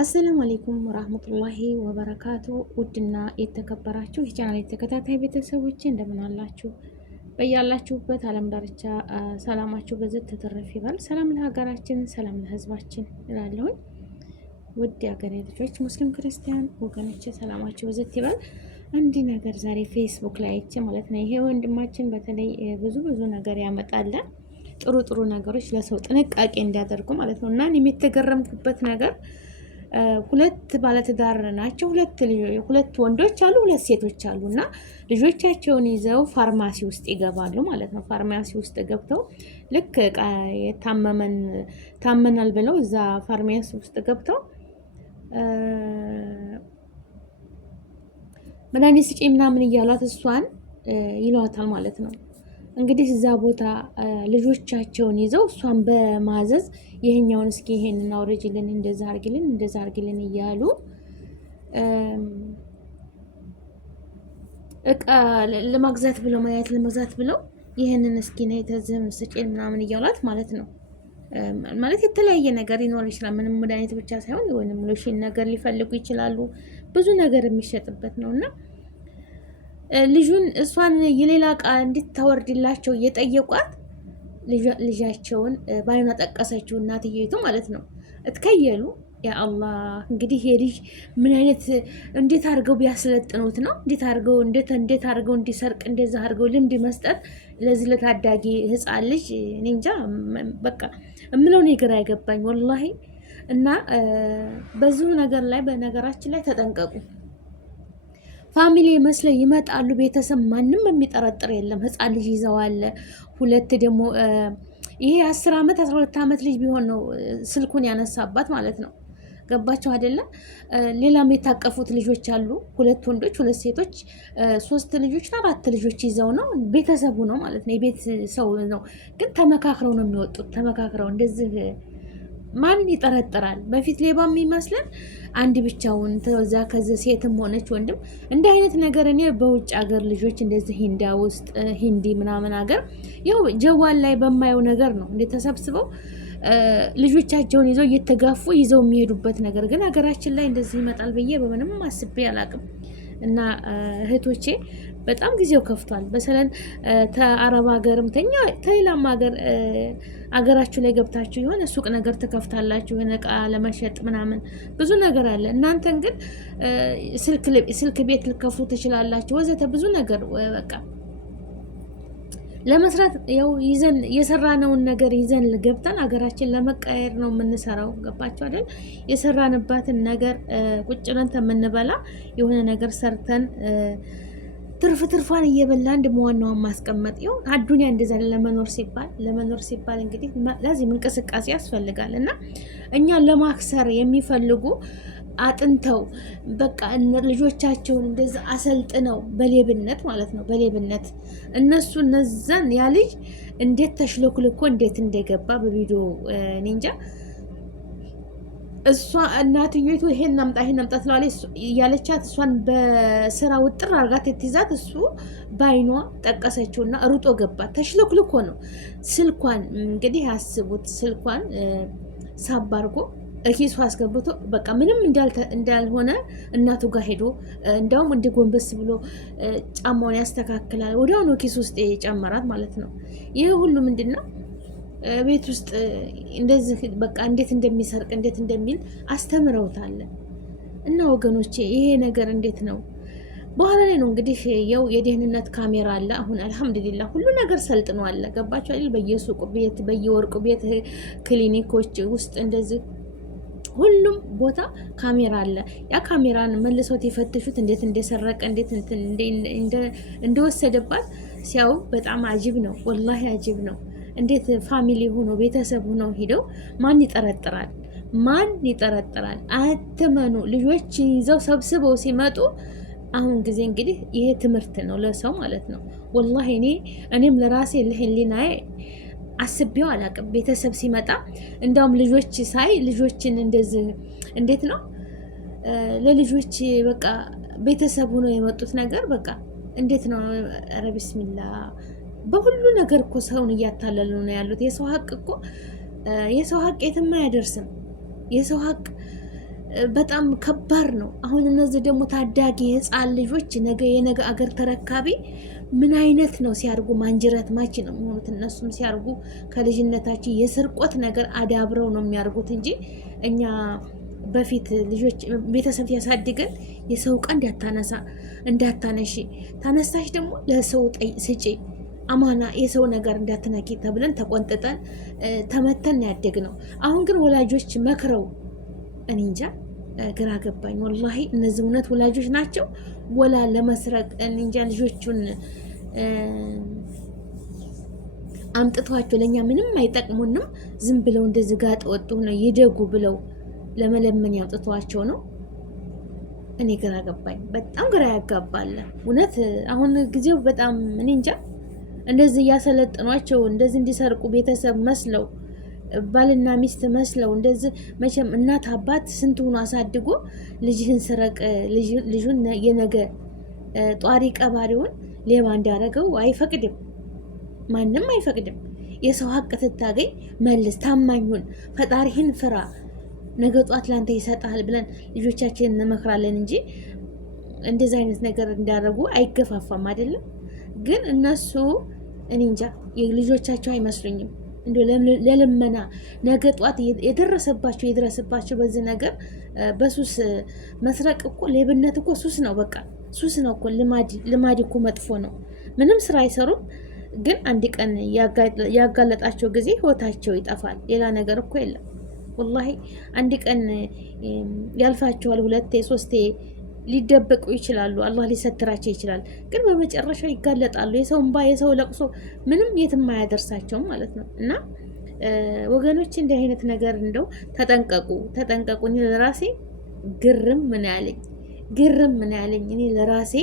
አሰላሙ አለይኩም ወራህመቱላሂ ወበረካቱ። ውድና የተከበራችሁ የቻናሌ ተከታታይ ቤተሰቦች እንደምን አላችሁ? በያላችሁበት ዓለም ዳርቻ ሰላማችሁ በዘት ተተረፍ ይበል። ሰላም ለሀገራችን፣ ሰላም ለሕዝባችን እላለሁኝ። ውድ የሀገሬ ልጆች ሙስሊም ክርስቲያን ወገኖች ሰላማችሁ በዘት ይበል። አንድ ነገር ዛሬ ፌስቡክ ላይ አይቼ ማለት ነው። ይሄ ወንድማችን በተለይ ብዙ ነገር ያመጣል። ጥሩ ነገሮች ለሰው ጥንቃቄ እንዲያደርጉ ማለት ነው። እና እኔም የተገረምኩበት ነገር ሁለት ባለትዳር ናቸው። ሁለት ወንዶች አሉ፣ ሁለት ሴቶች አሉ እና ልጆቻቸውን ይዘው ፋርማሲ ውስጥ ይገባሉ ማለት ነው። ፋርማሲ ውስጥ ገብተው ልክ ታመናል ብለው እዛ ፋርማሲ ውስጥ ገብተው መድኃኒት ስጪ ምናምን እያሏት እሷን ይሏታል ማለት ነው። እንግዲህ እዛ ቦታ ልጆቻቸውን ይዘው እሷን በማዘዝ ይሄኛውን እስኪ ይሄንን አውርጅልን፣ እንደዛ አርግልን እያሉ እቃ ለማግዛት ብለው ለመግዛት ብለው ይሄንን እስኪ ነይ ተዝም ስጪን ምናምን እያሏት ማለት ነው። ማለት የተለያየ ነገር ሊኖር ይችላል። ምንም መድኃኒት ብቻ ሳይሆን ወይንም ሎሽን ነገር ሊፈልጉ ይችላሉ። ብዙ ነገር የሚሸጥበት ነውና ልጁን እሷን የሌላ እቃ እንድታወርድላቸው እየጠየቋት ልጃቸውን በአይኗ ጠቀሰችው፣ እናትየቱ ማለት ነው። እትከየሉ ያ አላህ እንግዲህ የልጅ ምን አይነት እንዴት አድርገው ቢያስለጥኑት ነው? እንዴት አድርገው እንዲሰርቅ እንደዛ አድርገው ልምድ መስጠት ለዚህ ለታዳጊ ህፃን ልጅ እኔ እንጃ በቃ እምለው ነገር አይገባኝ ወላሂ። እና በዚሁ ነገር ላይ በነገራችን ላይ ተጠንቀቁ። ፋሚሊ መስለው ይመጣሉ። ቤተሰብ ማንም የሚጠረጥር የለም። ህፃን ልጅ ይዘዋል። ሁለት ደግሞ ይሄ 10 ዓመት 12 ዓመት ልጅ ቢሆን ነው ስልኩን ያነሳባት ማለት ነው። ገባቸው አይደለም? ሌላም የታቀፉት ልጆች አሉ። ሁለት ወንዶች፣ ሁለት ሴቶች፣ 3 ልጆች፣ 4 ልጆች ይዘው ነው። ቤተሰቡ ነው ማለት ነው። የቤት ሰው ነው። ግን ተመካክረው ነው የሚወጡት። ተመካክረው እንደዚህ ማን ይጠረጥራል? በፊት ሌባ የሚመስለን አንድ ብቻውን ተዛ ከዚህ ሴትም ሆነች ወንድም እንደ አይነት ነገር እኔ በውጭ ሀገር ልጆች እንደዚህ ሂንዳ ውስጥ ሂንዲ ምናምን ሀገር ያው ጀዋል ላይ በማየው ነገር ነው እንደ ተሰብስበው ልጆቻቸውን ይዘው እየተጋፉ ይዘው የሚሄዱበት ነገር ግን ሀገራችን ላይ እንደዚህ ይመጣል ብዬ በምንም አስቤ አላቅም። እና እህቶቼ በጣም ጊዜው ከፍቷል። በሰለን ተአረብ ሀገርም ተሌላም ሀገር አገራችሁ ላይ ገብታችሁ የሆነ ሱቅ ነገር ትከፍታላችሁ፣ የሆነ እቃ ለመሸጥ ምናምን ብዙ ነገር አለ። እናንተን ግን ስልክ ቤት ልከፍቱ ትችላላችሁ፣ ወዘተ ብዙ ነገር በቃ ለመስራት ያው ይዘን የሰራነውን ነገር ይዘን ገብተን አገራችን ለመቀየር ነው የምንሰራው። ገባችሁ አይደል? የሰራንባትን ነገር ቁጭ ብለን ተምንበላ የሆነ ነገር ሰርተን ትርፏን እየበላን ደግሞ ዋናውን ማስቀመጥ ይው አዱንያ እንደዛ ለመኖር ሲባል እንግዲህ ለዚህም እንቅስቃሴ ያስፈልጋል። እና እኛን ለማክሰር የሚፈልጉ አጥንተው በቃ ልጆቻቸውን እንደዛ አሰልጥነው በሌብነት ማለት ነው። በሌብነት እነዛን ያ ልጅ እንዴት ተሽለኩልኮ እንዴት እንደገባ በቪዲዮ እኔ እንጃ። እሷ እናትየቱ ይሄን አምጣ ትላለች ያለቻት እሷን በስራ ውጥር አርጋት ትይዛት እሱ ባይኗ ጠቀሰችውና ሩጦ ገባ። ተሽለኩልኮ ነው። ስልኳን እንግዲህ ያስቡት፣ ስልኳን ሳብ አድርጎ ኪሱ አስገብቶ በቃ ምንም እንዳልሆነ እናቱ ጋር ሄዶ እንዳውም እንዲጎንበስ ብሎ ጫማውን ያስተካክላል። ወዲያውኑ ኪሱ ውስጥ የጨመራት ማለት ነው። ይህ ሁሉ ምንድነው? ቤት ውስጥ እንደዚህ በቃ እንዴት እንደሚሰርቅ እንዴት እንደሚል አስተምረውታል። እና ወገኖቼ ይሄ ነገር እንዴት ነው? በኋላ ላይ ነው እንግዲህ ያው የደህንነት ካሜራ አለ። አሁን አልሐምዱሊላህ ሁሉ ነገር ሰልጥኗል። ገባችሁ አይደል? በየሱቁ ቤት፣ በየወርቁ ቤት፣ ክሊኒኮች ውስጥ እንደዚህ ሁሉም ቦታ ካሜራ አለ። ያ ካሜራን መልሰውት የፈተሹት እንዴት እንደሰረቀ እንዴት እንደወሰደባት ሲያው በጣም አጅብ ነው፣ ወላሂ አጅብ ነው። እንዴት ፋሚሊ ሆኖ ቤተሰብ ሆኖ ሄደው ማን ይጠረጥራል? አትመኑ። ልጆች ይዘው ሰብስበው ሲመጡ አሁን ጊዜ እንግዲህ ይሄ ትምህርት ነው ለሰው ማለት ነው። ወላሂ እኔም ለራሴ ለህሊናዬ አስቤው አላቅም። ቤተሰብ ሲመጣ እንዳውም ልጆች ሳይ ልጆችን እንደዚህ እንዴት ነው ለልጆች በቃ ቤተሰብ ሆኖ የመጡት ነገር በቃ እንዴት ነው? ኧረ ቢስሚላ በሁሉ ነገር እኮ ሰውን እያታለሉ ነው ያሉት። የሰው ሀቅ የትም አያደርስም። የሰው ሀቅ በጣም ከባድ ነው። አሁን እነዚህ ደግሞ ታዳጊ ህፃን ልጆች ነገ የነገ አገር ተረካቢ ምን አይነት ነው ሲያርጉ ማንጅረት ማች ነው የሚሆኑት። እነሱም ሲያርጉ ከልጅነታቸው የስርቆት ነገር አዳብረው ነው የሚያርጉት እንጂ እኛ በፊት ልጆች ቤተሰብ ያሳድገን የሰው ዕቃ እንዳታነሺ ታነሳሽ ደግሞ ለሰው ስጪ አማና የሰው ነገር እንዳትነኪ ተብለን ተቆንጥጠን ተመተን ያደግ ነው። አሁን ግን ወላጆች መክረው እኔ እንጃ ግራ ገባኝ ወላሂ። እነዚህ እውነት ወላጆች ናቸው ወላ ለመስረቅ እኔ እንጃ። ልጆቹን አምጥቷቸው ለኛ ምንም አይጠቅሙንም ዝም ብለው እንደዚህ ጋጥ ወጡ ነው ይደጉ ብለው ለመለመን ያምጥቷቸው ነው። እኔ ግራ ገባኝ፣ በጣም ግራ ያጋባል እውነት። አሁን ጊዜው በጣም እኔ እንጃ። እንደዚህ እያሰለጥኗቸው እንደዚህ እንዲሰርቁ ቤተሰብ መስለው ባልና ሚስት መስለው እንደዚህ መቼም እናት አባት ስንት ሆኖ አሳድጎ ልጅህን ስረቅ ልጁን የነገ ጧሪ ቀባሪውን ሌባ እንዳረገው አይፈቅድም፣ ማንም አይፈቅድም። የሰው ሀቅ ትታገኝ መልስ፣ ታማኙን ፈጣሪህን ፍራ፣ ነገ ጧት ላንተ ይሰጣል ብለን ልጆቻችንን እንመክራለን እንጂ እንደዚህ አይነት ነገር እንዳረጉ አይገፋፋም አይደለም። ግን እነሱ እኔ እንጃ ልጆቻቸው አይመስሉኝም። እንዴ ለልመና ነገ ጧት የደረሰባቸው የደረሰባቸው በዚህ ነገር በሱስ መስረቅ እኮ ሌብነት እኮ ሱስ ነው። በቃ ሱስ ነው እኮ ልማድ እኮ መጥፎ ነው። ምንም ስራ አይሰሩም፣ ግን አንድ ቀን ያጋለጣቸው ጊዜ ህይወታቸው ይጠፋል። ሌላ ነገር እኮ የለም ወላሂ። አንድ ቀን ያልፋቸዋል፣ ሁለቴ ሶስቴ ሊደበቁ ይችላሉ፣ አላህ ሊሰትራቸው ይችላል። ግን በመጨረሻ ይጋለጣሉ። የሰው እንባ የሰው ለቅሶ ምንም የትም አያደርሳቸውም ማለት ነው። እና ወገኖች እንዲህ አይነት ነገር እንደው ተጠንቀቁ። እኔ ለራሴ ግርም ምን ያለኝ እኔ ለራሴ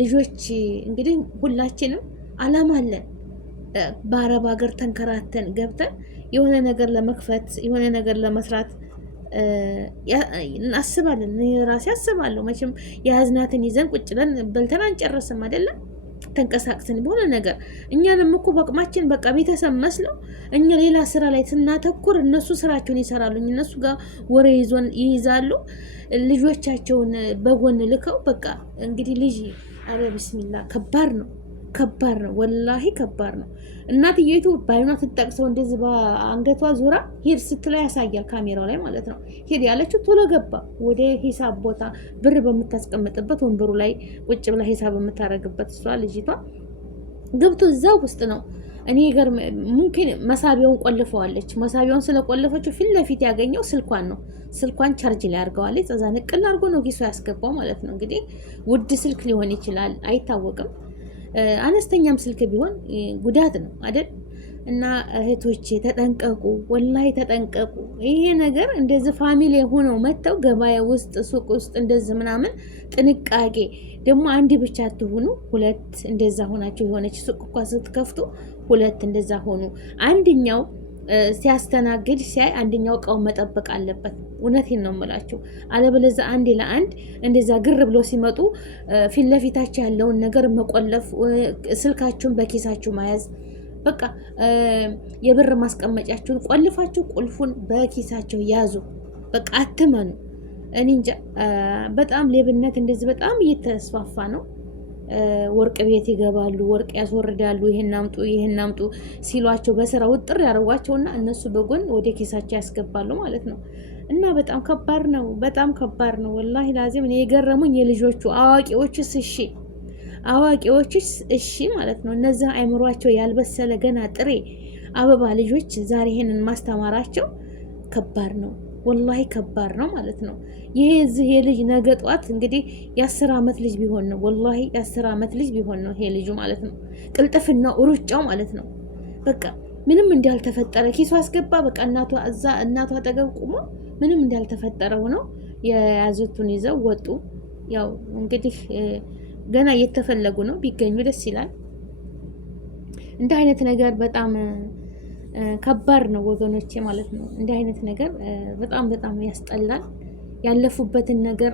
ልጆች እንግዲህ ሁላችንም አላማ አለን። በአረብ ሀገር ተንከራተን ገብተን የሆነ ነገር ለመክፈት የሆነ ነገር ለመስራት እናስባለን። እኔ ራሴ አስባለሁ። መቼም የያዝናትን ይዘን ቁጭ ብለን በልተን አንጨርስም አይደለም። ተንቀሳቅሰን በሆነ ነገር እኛንም እኮ በቅማችን በቃ ቤተሰብ መስለው እኛ ሌላ ስራ ላይ ስናተኩር እነሱ ስራቸውን ይሰራሉ። እነሱ ጋር ወሬ ይይዛሉ። ልጆቻቸውን በጎን ልከው በቃ እንግዲህ ልጅ አረ ቢስሚላ ከባድ ነው ወላሂ ከባድ ነው። እናትየቱ በአይኗ ትጠቅሰው እንደዚህ በአንገቷ ዙራ ሄድ ስትለው ያሳያል ካሜራው ላይ ማለት ነው። ሄድ ያለችው ቶሎ ገባ ወደ ሂሳብ ቦታ ብር በምታስቀምጥበት ወንበሩ ላይ ቁጭ ብላ ሂሳብ የምታረግበት እሷ ልጅቷ ገብቶ እዛው ውስጥ ነው። እኔ ገር ሙምኪን መሳቢያውን ቆልፈዋለች። መሳቢያውን ስለቆለፈችው ፊት ለፊት ያገኘው ስልኳን ነው። ስልኳን ቻርጅ ላይ አድርገዋለች። እዛ ንቅል አድርጎ ነው ኪሱ ያስገባው ማለት ነው። እንግዲህ ውድ ስልክ ሊሆን ይችላል አይታወቅም። አነስተኛም ስልክ ቢሆን ጉዳት ነው አይደል? እና እህቶቼ ተጠንቀቁ፣ ወላሂ ተጠንቀቁ። ይሄ ነገር እንደዚህ ፋሚሊ ሆነው መተው ገበያ ውስጥ ሱቅ ውስጥ እንደዚህ ምናምን ጥንቃቄ ደግሞ አንድ ብቻ አትሆኑ፣ ሁለት እንደዛ ሆናችሁ የሆነች ሱቅ እንኳን ስትከፍቱ ሁለት እንደዛ ሆኑ። አንደኛው ሲያስተናግድ ሲያይ አንደኛው እቃውን መጠበቅ አለበት። እውነቴን ነው የምላችሁ። አለበለዚያ አንድ ለአንድ እንደዛ ግር ብሎ ሲመጡ ፊት ለፊታችሁ ያለውን ነገር መቆለፍ፣ ስልካችሁን በኪሳችሁ መያዝ፣ በቃ የብር ማስቀመጫችሁን ቆልፋችሁ ቁልፉን በኪሳችሁ ያዙ። በቃ አትመኑ። እኔ እንጃ በጣም ሌብነት እንደዚህ በጣም እየተስፋፋ ነው። ወርቅ ቤት ይገባሉ፣ ወርቅ ያስወርዳሉ። ይሄን አምጡ ሲሏቸው በስራ ውጥር ያደርጓቸውና እነሱ በጎን ወደ ኬሳቸው ያስገባሉ ማለት ነው። እና በጣም ከባድ ነው ወላሂ ላዚም። እኔ የገረሙኝ የልጆቹ አዋቂዎችስ እሺ ማለት ነው። እነዚህ አይምሯቸው ያልበሰለ ገና ጥሬ አበባ ልጆች ዛሬ ይሄንን ማስተማራቸው ከባድ ነው ወላሂ ከባድ ነው ማለት ነው። ይሄ የልጅ ነገ ጧት እንግዲህ የ10 ዓመት ልጅ ቢሆን ነው ወላሂ የ10 ዓመት ልጅ ቢሆን ነው ይሄ ልጁ ማለት ነው። ቅልጥፍናው ሩጫው ማለት ነው። በቃ ምንም እንዳልተፈጠረ ኪሱ አስገባ። በቃ እናቷ አጠገብ ቁሞ ምንም እንዳልተፈጠረ ሆነው የያዙትን ይዘው ወጡ። ያው እንግዲህ ገና እየተፈለጉ ነው። ቢገኙ ደስ ይላል። እንደ አይነት ነገር በጣም ከባድ ነው ወገኖቼ ማለት ነው። እንዲህ አይነት ነገር በጣም ያስጠላል። ያለፉበትን ነገር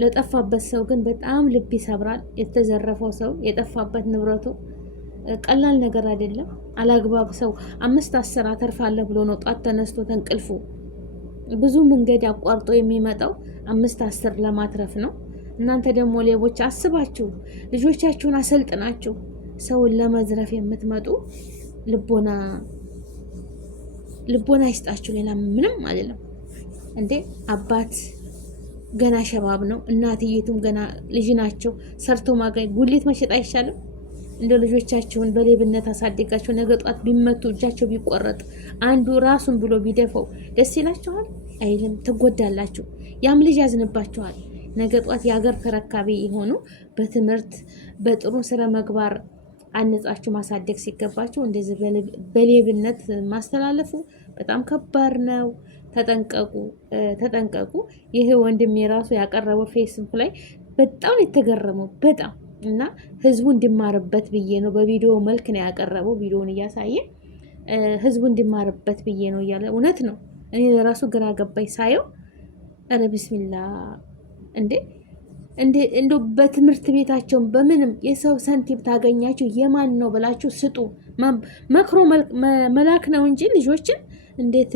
ለጠፋበት ሰው ግን በጣም ልብ ይሰብራል። የተዘረፈው ሰው የጠፋበት ንብረቱ ቀላል ነገር አይደለም። አላግባብ ሰው 5-10 አተርፋለሁ ብሎ ነው ጧት ተነስቶ ተንቅልፉ ብዙ መንገድ አቋርጦ የሚመጣው 5-10 ለማትረፍ ነው። እናንተ ደግሞ ሌቦች አስባችሁ ልጆቻችሁን አሰልጥናችሁ ሰውን ለመዝረፍ የምትመጡ ልቦና ይስጣችሁ። ሌላ ምንም አይደለም እንዴ። አባት ገና ሸባብ ነው፣ እናትየቱም ገና ልጅ ናቸው። ሰርቶ ማገኝ ጉሊት መሸጥ አይሻልም? እንደ ልጆቻችሁን በሌብነት አሳድጋቸው ነገ ጧት ቢመቱ እጃቸው ቢቆረጥ አንዱ ራሱን ብሎ ቢደፈው ደስ ይላችኋል? አይልም። ትጎዳላችሁ። ያም ልጅ ያዝንባችኋል። ነገ ጧት የሀገር ተረካቢ የሆኑ በትምህርት በጥሩ ስነ ምግባር አንጻችሁ ማሳደግ ሲገባችሁ እንደዚህ በሌብነት ማስተላለፉ በጣም ከባድ ነው። ተጠንቀቁ። ይሄ ወንድሜ ራሱ ያቀረበው ፌስቡክ ላይ በጣም የተገረመው በጣም እና ህዝቡ እንዲማርበት ብዬ ነው። በቪዲዮ መልክ ነው ያቀረበው። ቪዲዮውን እያሳየ ህዝቡ እንዲማርበት ብዬ ነው እያለ እውነት ነው። እኔ ለራሱ ግራ ገባኝ ሳየው። ኧረ ቢስሚላ እንደ በትምህርት ቤታቸውን በምንም የሰው ሰንቲም ታገኛችሁ የማን ነው ብላችሁ ስጡ። መክሮ መላክ ነው እንጂ ልጆችን እንዴት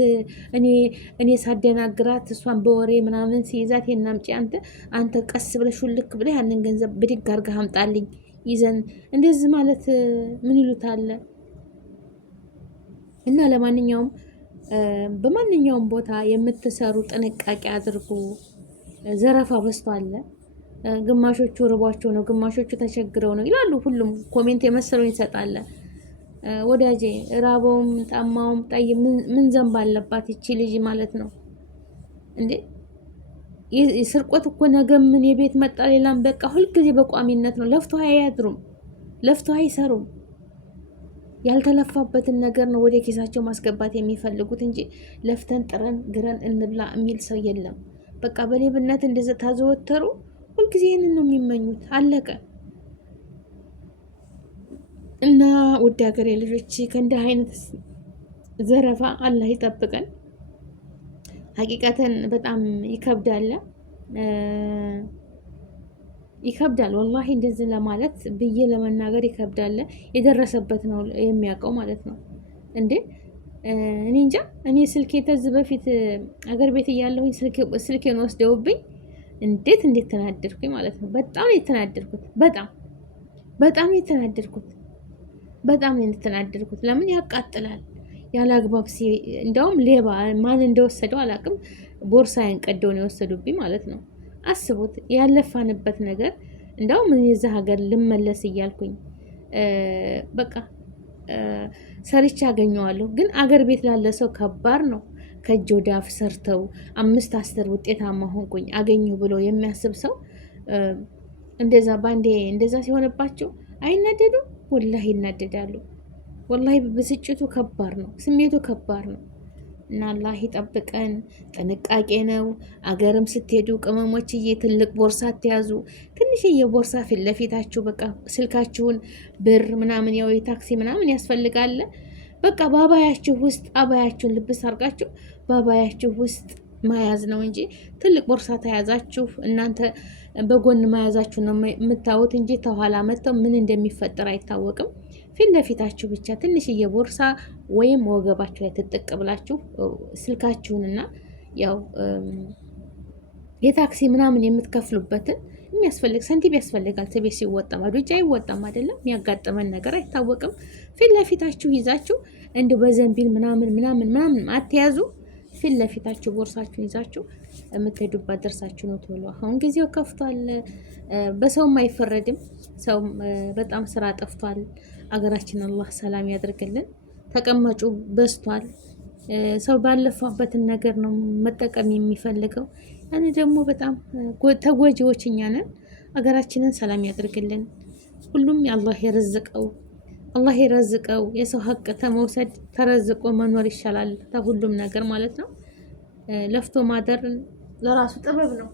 እኔ ሳደናግራት እሷን በወሬ ምናምን ሲይዛት የናምጪ አንተ ቀስ ብለሽ ልክ ብለህ ያንን ገንዘብ ብድግ አድርገህ አምጣልኝ ይዘን እንደዚህ ማለት ምን ይሉታል? እና ለማንኛውም በማንኛውም ቦታ የምትሰሩ ጥንቃቄ አድርጉ። ዘረፋ በዝቷል። ግማሾቹ ርቧቸው ነው፣ ግማሾቹ ተቸግረው ነው ይላሉ። ሁሉም ኮሜንት የመሰለውን ይሰጣል። ወዳጄ ራበውም ጣማውም ጣይ ምን ዘንብ አለባት ይቺ ልጅ ማለት ነው እንዴ? ስርቆት እኮ ነገ ምን የቤት መጣ ሌላም በቃ ሁልጊዜ በቋሚነት ነው። ለፍቶ አያድሩም፣ ለፍቶ አይሰሩም። ያልተለፋበትን ነገር ነው ወደ ኪሳቸው ማስገባት የሚፈልጉት እንጂ ለፍተን ጥረን ግረን እንብላ የሚል ሰው የለም። በቃ በሌብነት እንደዛ ታዘወተሩ ሁልጊዜ ይህንን ነው የሚመኙት። አለቀ። እና ውድ ሀገሬ ልጆች ከእንዲህ አይነት ዘረፋ አላህ ይጠብቀን። ሀቂቀተን በጣም ይከብዳል ወላሂ እንደዚህ ለማለት ብዬ ለመናገር ይከብዳል። የደረሰበት ነው የሚያውቀው ማለት ነው እንዴ። እኔ እንጃ። እኔ ስልኬ ከዚህ በፊት አገር ቤት እያለሁኝ ስልኬን ወስደውብኝ እንዴት ተናደድኩኝ ማለት ነው። በጣም የተናደድኩት በጣም የተናደድኩት ለምን ያቃጥላል ያለ አግባብ እንደውም ሌባ ማን እንደወሰደው አላውቅም። ቦርሳዬን ቀደው ነው የወሰዱብኝ ማለት ነው። አስቡት ያለፋንበት ነገር። እንደውም እኔ እዛ ሀገር ልመለስ እያልኩኝ በቃ ሰርቼ አገኘዋለሁ። ግን አገር ቤት ላለ ሰው ከባድ ነው። ከእጅ ወደ አፍ ሰርተው 5-10 ውጤታማ ሆንኩኝ አገኘሁ ብሎ የሚያስብ ሰው እንደዛ ባንዴ እንደዛ ሲሆንባቸው አይናደዱም? ወላሂ ይናደዳሉ። ወላሂ ብስጭቱ ከባድ ነው፣ ስሜቱ ከባድ ነው። እና አላህ ይጠብቀን። ጥንቃቄ ነው። አገርም ስትሄዱ ቅመሞችዬ ትልቅ ቦርሳ አትያዙ። ትንሽዬ ቦርሳ ፊት ለፊታችሁ በቃ ስልካችሁን፣ ብር ምናምን ያው የታክሲ ምናምን ያስፈልጋል። በቃ በአባያችሁ ውስጥ አባያችሁን ልብስ አድርጋችሁ በአባያችሁ ውስጥ መያዝ ነው እንጂ ትልቅ ቦርሳ ተያዛችሁ እናንተ በጎን መያዛችሁ ነው የምታዩት እንጂ ተኋላ መጥተው ምን እንደሚፈጠር አይታወቅም። ፊት ለፊታችሁ ብቻ ትንሽዬ ቦርሳ ወይም ወገባችሁ ላይ ትጥቅ ብላችሁ ስልካችሁንና ያው የታክሲ ምናምን የምትከፍሉበትን የሚያስፈልግ ሰንቲም ያስፈልጋል። ተቤት ሲወጣ ባዶ እጅ አይወጣም አይደለም። የሚያጋጥመን ነገር አይታወቅም። ፊት ለፊታችሁ ይዛችሁ እንደ በዘንቢል ምናምን አትያዙ። ፊት ለፊታችሁ ቦርሳችሁን ይዛችሁ የምትሄዱባት ደርሳችሁ ነው ቶሎ። አሁን ጊዜው ከፍቷል። በሰውም አይፈረድም። ሰው በጣም ስራ ጠፍቷል። አገራችን አላህ ሰላም ያደርግልን። ተቀመጩ በዝቷል። ሰው ባለፋበትን ነገር ነው መጠቀም የሚፈልገው። ያኔ ደግሞ በጣም ተጎጂዎች እኛ ነን። አገራችንን ሰላም ያደርግልን። ሁሉም የአላህ የረዝቀው አላህ የረዝቀው። የሰው ሀቅ ተመውሰድ ተረዝቆ መኖር ይሻላል ከሁሉም ነገር ማለት ነው። ለፍቶ ማደር ለራሱ ጥበብ ነው።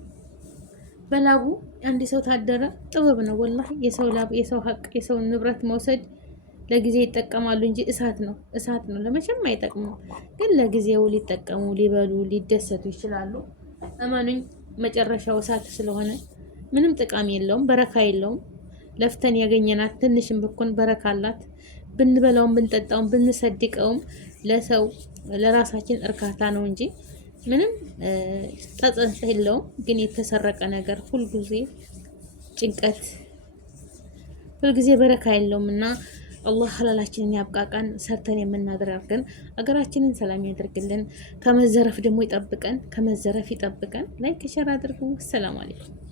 በላቡ አንድ ሰው ታደረ ጥበብ ነው ወላሂ። የሰው ላብ፣ የሰው ሀቅ፣ የሰው ንብረት መውሰድ ለጊዜ ይጠቀማሉ እንጂ እሳት ነው ለመቼም አይጠቅሙም። ግን ለጊዜው ሊጠቀሙ ሊበሉ ሊደሰቱ ይችላሉ። እመኑኝ መጨረሻው እሳት ስለሆነ ምንም ጥቃም የለውም፣ በረካ የለውም። ለፍተን ያገኘናት ትንሽም ብኮን በረካ አላት። ብንበላውም ብንጠጣውም ብንሰድቀውም ለሰው ለራሳችን እርካታ ነው እንጂ ምንም ተጸጸት የለውም። ግን የተሰረቀ ነገር ሁልጊዜ ጭንቀት፣ ሁልጊዜ በረካ የለውም እና አላህ ሐላላችንን ያብቃቃን፣ ሰርተን የምናደርገን አገራችንን ሰላም ያደርግልን፣ ከመዘረፍ ደግሞ ይጠብቀን፣ ከመዘረፍ ይጠብቀን። ላይክ ሸር አድርጉ። ሰላም አለይኩም።